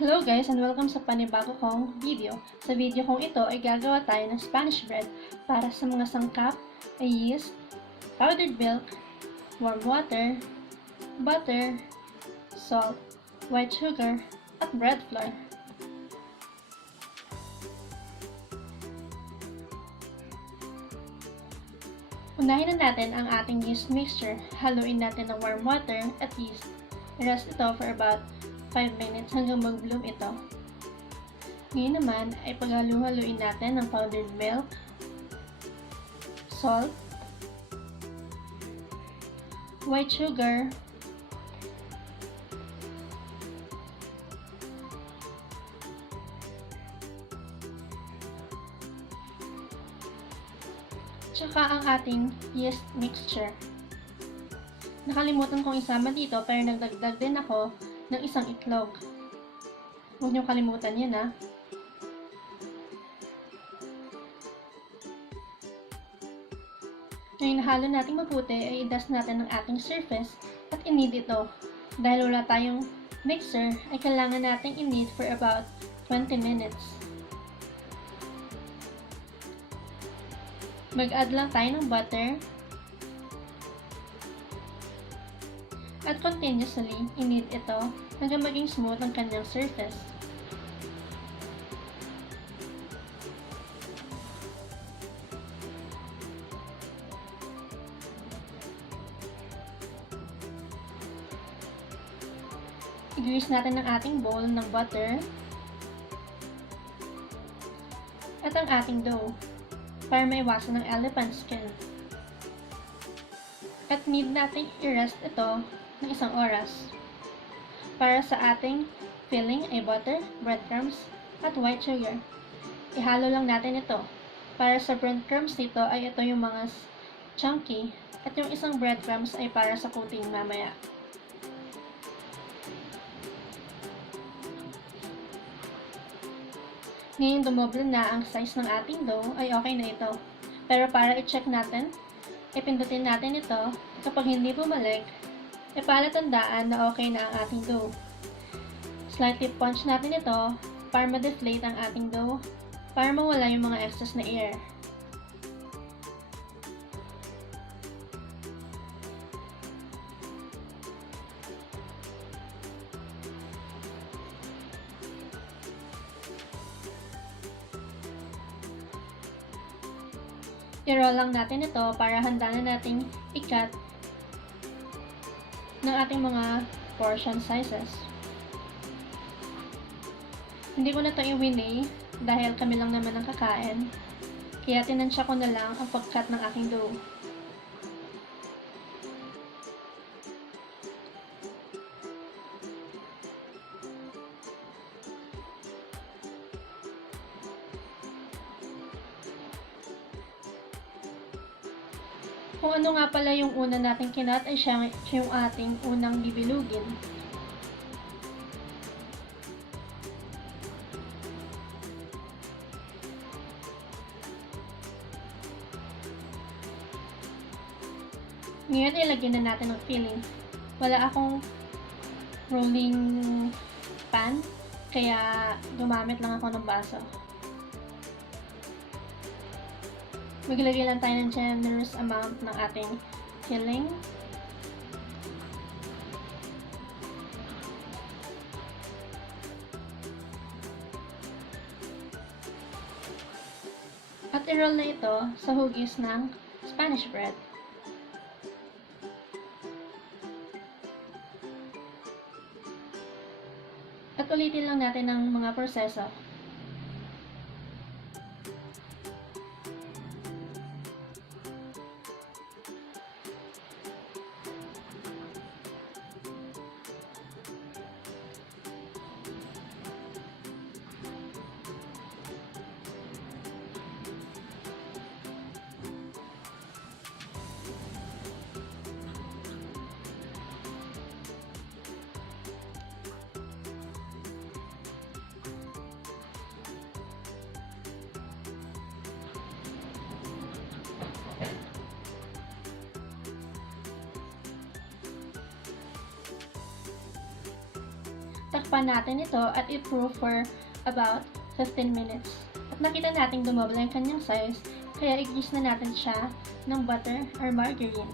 Hello guys and welcome sa panibago kong video. Sa video kong ito ay gagawa tayo ng Spanish bread para sa mga sangkap ay yeast, powdered milk, warm water, butter, salt, white sugar, at bread flour. Unahin na natin ang ating yeast mixture. Haluin natin ng warm water at yeast. I-rest ito for about 5 minutes hanggang mag-bloom ito. Ngayon naman ay paghalo-haluin natin ng powdered milk, salt, white sugar, tsaka ang ating yeast mixture. Nakalimutan kong isama dito pero nagdagdag din ako ng isang itlog. Huwag niyong kalimutan yun ha. Ngayon nahalo natin mabuti ay i-dust natin ang ating surface at i-knead ito. Dahil wala tayong mixer ay kailangan natin i-knead for about 20 minutes. Mag-add lang tayo ng butter at continuously i-knead ito hanggang maging smooth ang kanyang surface. I-grease natin ang ating bowl ng butter at ang ating dough para maiwasan ng elephant skin. At need natin i-rest ito ng 1 oras. Para sa ating filling ay butter, breadcrumbs, at white sugar. Ihalo lang natin ito. Para sa breadcrumbs nito ay ito yung mga chunky at yung isang breadcrumbs ay para sa coating mamaya. Ngayon dumoble na ang size ng ating dough ay okay na ito. Pero para i-check natin, ipindutin natin ito. Kapag hindi bumalik, palatandaan na okay na ang ating dough. Slightly punch natin ito para ma-deflate ang ating dough para mawala yung mga excess na air. I-roll lang natin ito para handa na nating i-cut ng ating mga portion sizes. Hindi ko na ito i-winay dahil kami lang naman ang kakain, kaya tinansya ko na lang ang pag-cut ng aking dough. Kung ano nga pala yung una nating kinat ay siya yung ating unang bibilugin. Ngayon ilagyan na natin ang filling. Wala akong rolling pan, kaya gumamit lang ako ng baso. Maglagay lang tayo ng generous amount ng ating filling. At i-roll na ito sa hugis ng Spanish bread. At ulitin lang natin ang mga proseso. Takpan natin ito at i-proof for about 15 minutes. At nakita natin dumable ang kanyang size, kaya i-grease na natin siya ng butter or margarine.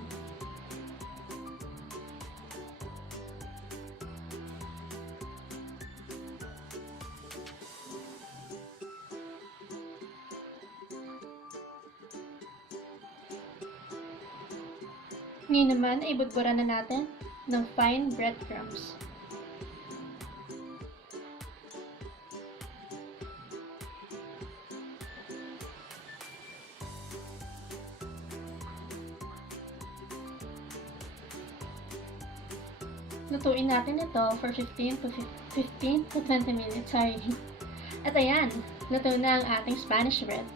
Ngayon naman ay budburan na natin ng fine breadcrumbs. Lutuin natin ito for 15 to 20 minutes. Sorry. At ayan, luto na ang ating Spanish bread.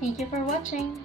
Thank you for watching.